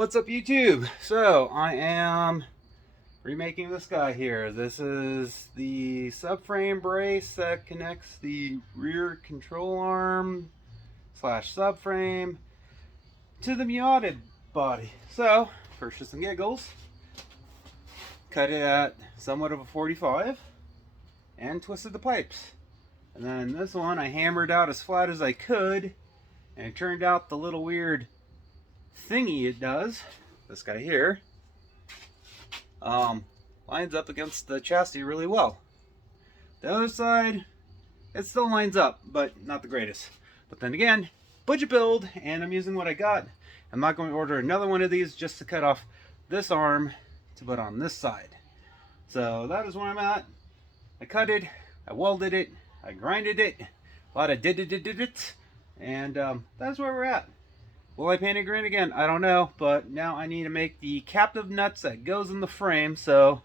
What's up, YouTube? So I am remaking this guy here. This is the subframe brace that connects the rear control arm slash subframe to the Miata body. So for shits and giggles, cut it at somewhat of a 45 and twisted the pipes. And then this one I hammered out as flat as I could, and it turned out the little weird thingy it does, this guy here, lines up against the chassis really well. The other side, it still lines up, but not the greatest. But then again, budget build, and I'm using what I got. I'm not going to order another one of these just to cut off this arm to put on this side. So that is where I'm at. I cut it, I welded it, I grinded it, a lot of did it, and that's where we're at. Will I paint it green again? I don't know, but now I need to make the captive nuts that goes in the frame. So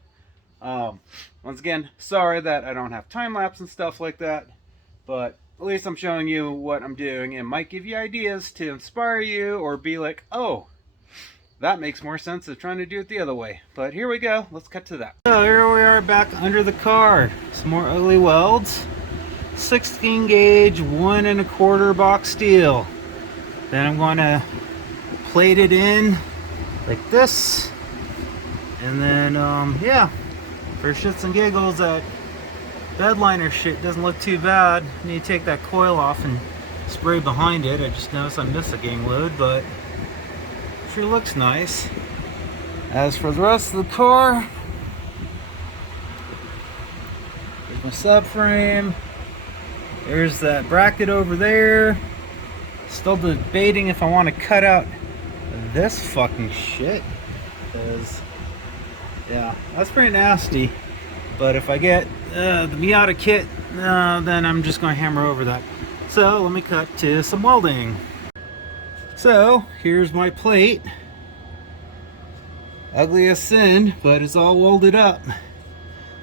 once again, sorry that I don't have time lapse and stuff like that, but at least I'm showing you what I'm doing, and might give you ideas to inspire you or be like, oh, that makes more sense than trying to do it the other way. But here we go, let's cut to that. So here we are back under the car. Some more ugly welds. 16 gauge 1 1/4 box steel. Then I'm going to plate it in like this, and then yeah, for shits and giggles, that bed liner shit doesn't look too bad. I need to take that coil off and spray behind it. I just noticed I missed a gang load, but sure looks nice. As for the rest of the car, here's my subframe. There's that bracket over there. Still debating if I want to cut out this fucking shit, because yeah, that's pretty nasty. But if I get the Miata kit, then I'm just going to hammer over that. So let me cut to some welding. So here's my plate. Ugly as sin, but it's all welded up.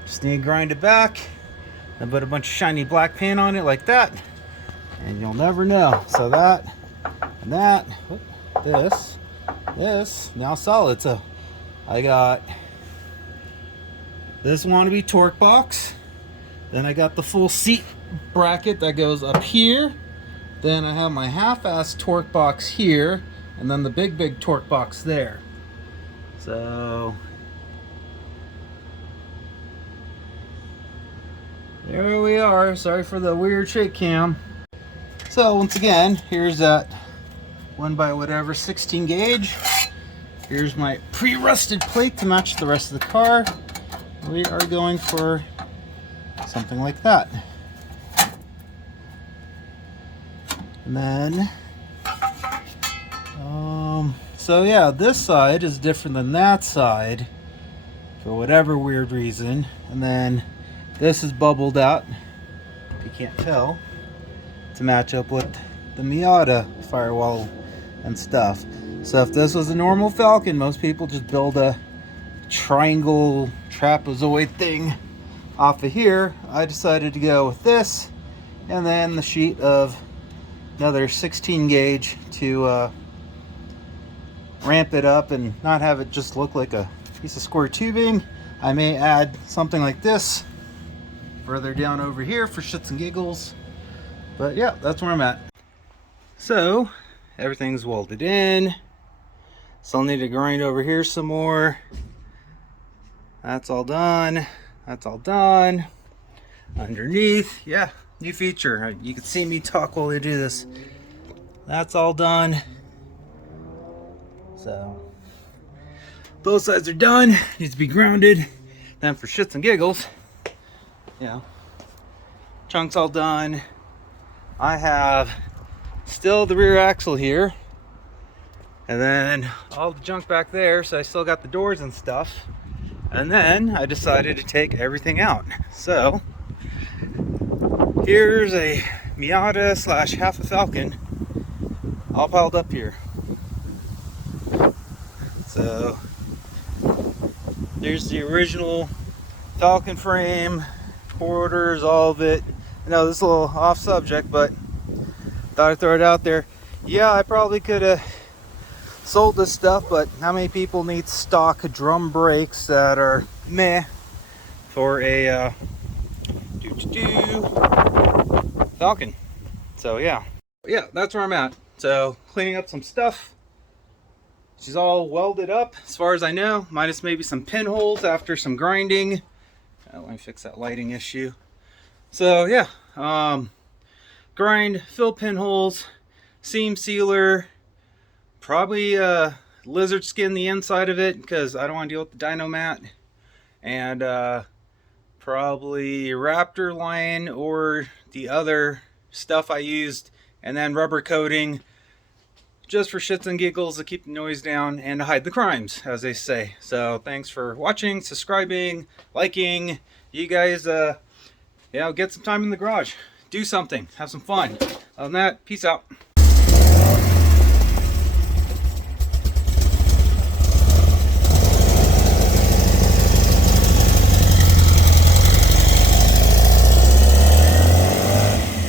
Just need to grind it back and put a bunch of shiny black paint on it like that, and you'll never know. So that and that, this now solid. So I got this wannabe torque box, then I got the full seat bracket that goes up here, then I have my half-ass torque box here, and then the big torque box there. So there we are. Sorry for the weird shake cam. So once again, here's that 1 by whatever 16 gauge. Here's my pre-rusted plate to match the rest of the car. We are going for something like that. And then, so yeah, this side is different than that side for whatever weird reason. And then this is bubbled out, if you can't tell, to match up with the Miata firewall and stuff. So if this was a normal Falcon, most people just build a triangle trapezoid thing off of here. I decided to go with this, and then the sheet of another 16 gauge to ramp it up and not have it just look like a piece of square tubing. I may add something like this further down over here for shits and giggles. But yeah, that's where I'm at. So everything's welded in. Still need to grind over here some more. That's all done. That's all done. Underneath, yeah, new feature. You can see me talk while I do this. That's all done. So both sides are done. Needs to be grounded. Then for shits and giggles, yeah, chunks all done. I have still the rear axle here, and then all the junk back there, so I still got the doors and stuff. And then I decided to take everything out. So here's a Miata slash half a Falcon all piled up here. So there's the original Falcon frame, quarters, all of it. I know this is a little off subject, but thought I'd throw it out there. Yeah, I probably could have sold this stuff, but how many people need stock drum brakes that are meh for a Falcon? So yeah, that's where I'm at. So cleaning up some stuff. She's all welded up as far as I know, minus maybe some pinholes after some grinding. Let me fix that lighting issue. So yeah, grind, fill pinholes, seam sealer, probably lizard skin the inside of it because I don't want to deal with the dyno mat, and probably Raptor line or the other stuff I used, and then rubber coating just for shits and giggles to keep the noise down and to hide the crimes, as they say. So thanks for watching, subscribing, liking. You guys get some time in the garage, do something, have some fun. Other than that, peace out.